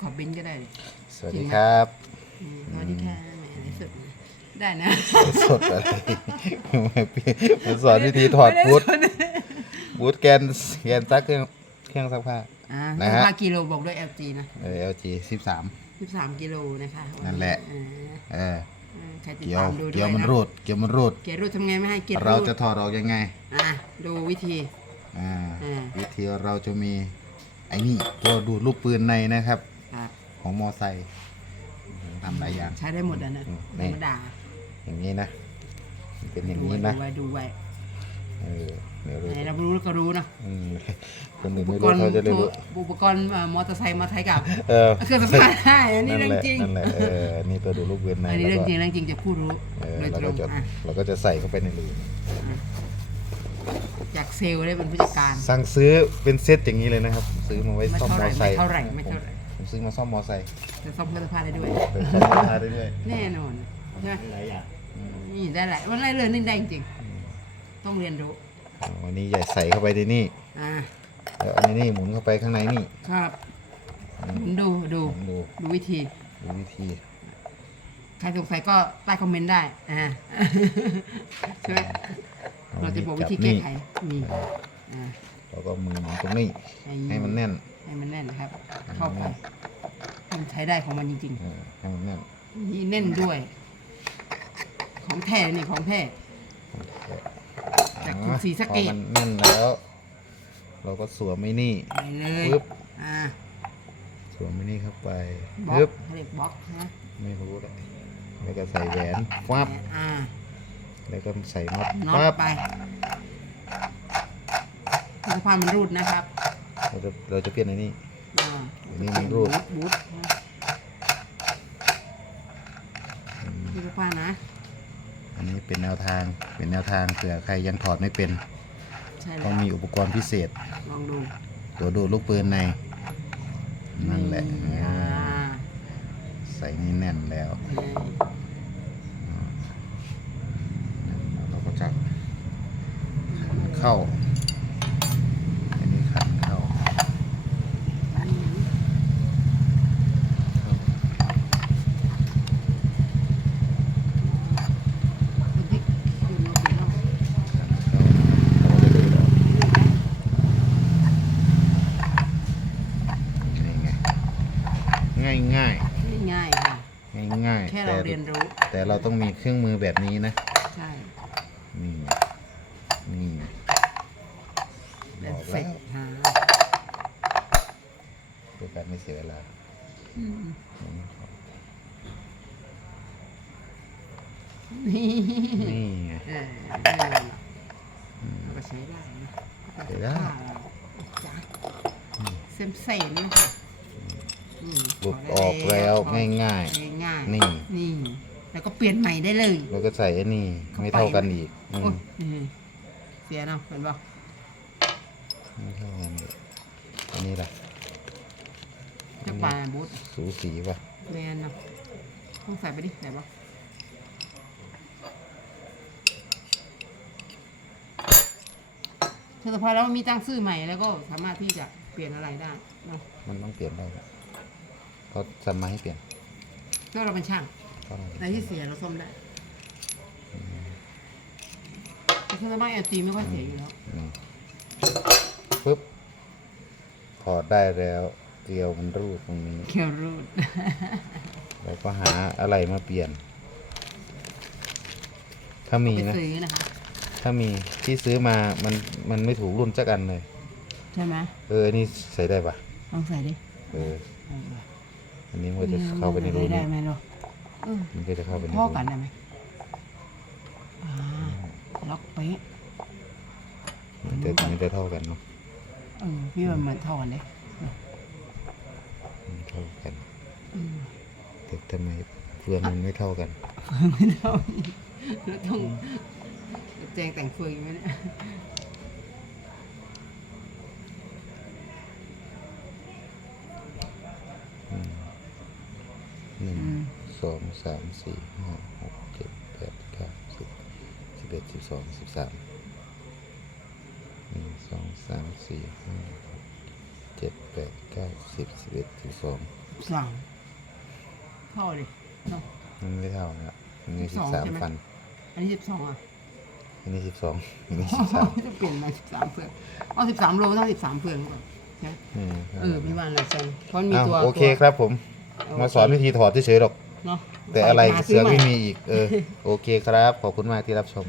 เขาเบนซ์ก็ได้สวัสดีครับอืมสวัสดีค่ะแหมในสุดนะได้นะสดอะไรมันสอนวิธีถอดบูทบูทแกนแกนซักเครื่องเครื่องซักผ้า อ่านะฮะ ห้ากิโลบอกด้วย LG นะเออ LG สิบสาม 13กิโลนะคะนั่นแหละ อ่าเอออ่าใครติดเกียวตามดูด้เกีวยยวมันนะรูดเกียวมันรูด เกียร์รูดทำไงไม่ให้เกียร์เรารูดจะถอดออกยังไงอะดูวิธี อ่าอ่า วิธีเราจะมีไอ้นี่ตัวดูดลูกปืนในนะครับครับ ของมอไซค์ทำหลายอย่าง ใช้ได้หมดอะนะอืมธนี่รรมดาอย่างนี้นะเป็นอย่างดูนี้ไว้นะดูไว้ดูไว้เออเดี๋ยวไหนเราเรารู้ก็รู้เนอะอืมคนอื่นอุปไม่กรู้รณ์เขาจะได้รู้อุปกรณ์เอ่อมอเตอร์ไซค์มาไทยกับเออเครื่องสำอางได้อันนี้นั่นเรื่องแหละจริงนั่นแหละเออนี่ตัวดูลูกปืนในอันนี้แล้วเรื่องก็จริงเรื่องจริงจะพูดรู้เออโดยเราตรก็งจะอะเราก็จะใส่เข้าไปในรูจากเซลล์ได้เป็นผู้จัดการ สั่งซื้อเป็นเซตอย่างนี้เลยนะครับ ซื้อมาไว้ไม่ซ่อมเท่ามไหอร่ไซไม่ค์เท่าไหร่ไม่เท่าไหร่ผม ซื้อมาซ่อมมอไซค์จะซ่อมเครื่องซักผ้าได้ด้วย เปิดซ่อมมอไซค์ได้ด้วยแน่นอนใช่ไหมนี่ได้แหละมันได้เลยนี่ได้จริงๆต้องเรียนรู้วันนี้ใหญ่ใส่เข้าไปในนี่อ่าแล้วอันนี้หมุนเข้าไปข้างในนี่ครับดูดูดูดูวิธี ดูวิธีใครสงสัยก็ใต้คอมเมนต์ได้อ่าใช่ไหมเราจะบอกวิธีแก้ไขนี่อ่าแล้วก็มือหมุนตรงนี้ ให้มันแน่น ให้มันแน่นนะครับ เข้าไปให้มันใช้ได้ของมันจริงเออให้มันแน่นๆนี่แน่นด้วย ของแท้นี่ของแท้ จากคุณศรีสะเกษ พอมันแน่นแล้ว เราก็สวมไอ้นี่ ไปเลยปึ๊บ อ่าสวมไอ้นี่เข้าไปบล็อปึ๊กบเขาเรียกบล็อกนะไม่รู้เลยแล้วก็ใส่แหวนฟับอ่าแล้วก็ใส่น็อตน็อปั๊ตบไปสภาพมันรูดนะครับ เราจะเราจะเปลี่ยนไอ้นี่อ่าอันนี้มันรูดบูทนะที่สภาพนะ อันนี้เป็นแนวทางเป็นแนวทางเผื่อใครยังถอดไม่เป็น ใช่แล้ต้วองมีอุปกรณ์พิเศษ ลองดูตัวดูดลูกปืนใน นั่นแหละอ่าใส่นี่แน่นแล้วนี่เราก็จะเข้า อันนี้ขันเข้า ดูดิดูดูดูดู เราจะดูแล้วนี่ไง ง่ายง่ายง่ายๆค่ะง่ายง่ายๆแค่เราแต่เรียนรู้ แต่เราต้องมีเครื่องมือแบบนี้นะ ใช่ นี่ไงนี่ไงเป็บนอกเสร็แล้จวค่ะเพื่อการไม่เสียเวลาอืมนี่นี่นี่ไงเออเออเราก็ใช้ได้นะใช้ได้จ้ะเซมเซนนะคะอื มหลุดออกแล้วง่าย ง่ายนี่ๆนี่ แล้วก็เปลี่ยนใหม่ได้เลยๆ แล้วก็ใส่ไอ้นี่ไม่เท่ากันอีกอืโอ้มยนี่เสียเนาะเห็นป่ะไม่เท่ากันอีกอันนี้ล่ะจะปลาบูทสูสีป่ะแมนเนาะต้องใส่ไปดิไหนป่ะคือสภาพแล้วมันมีตั้งซื่อใหม่แล้วก็สามารถที่จะเปลี่ยนอะไรได้เนาะมันต้องเปลี่ยนได้ครับ เขาทำมาให้เปลี่ยนก็เราเป็นช่างก็ได้ในที่เสียเราซ่อมได้แต่เครื่องสำอางเอลจีไม่ค่อยเสียอยู่แล้วนี่ปึ๊บถอดได้แล้วเกลียวมันรูดตรงนี้ เคียวรูด แล้วก็หาอะไรมาเปลี่ยน ถ้ามีไปนะ ซื้อนะคะ ถ้ามีที่ซื้อมามันมันไม่ถูกรุ่นจักอันเลย ใช่ไหมเอออันนี้ใส่ได้ปะลองใส่ดิ เอออั นนี้มันก็จะเข้าไปในรูได้นี้ไหมลูกเออมันก็จะเข้าไปในพ่อรูกันได้ไหมอ่าล็อกเป๊ะมันจะมันจะเท่ากันเนาะเออพี่ว่าเหมือนทอนเลยมันเท่ากันอืมแต่ทำไมเฟืองมันไม่เท่ากันไม่เท่าแล้วต้องแจงแต่งเฟืองอยู่ไหมเนี่ย หนึ่ง อืม สองสามสี่ห้าหกเจ็ดแปดเก้าสิบสิบเอ็ดสิบสองสิบสามหนึ่งสองสามสี่ห้าหกเจ็ดแปดเก้าสิบสิบเอ็ดสิบสองสามเข้าเลยเนาะมันไม่เท่านะครับอันนี้สิสิบบสองสามใช่ไหมฟัน อันนี้สิบสองอะอันนี้สิบสองอันนี้สิบสามจะเปลี่ยนมาสิบสามเฟืองเอาสิบสามโลเท่าสิบสามเฟืองก่อนนะอืมเออพี่ว่าอะไรเซนเพราะมันมีอ้าวตัวโอเคตัวครับผมโเคมาสอนวิธีถอดเฉยๆหรอก เนาะแต่อะไรหาเสืซื้อกใหไม่มีอีก เออ โอเคครับ ขอบคุณมากที่รับชม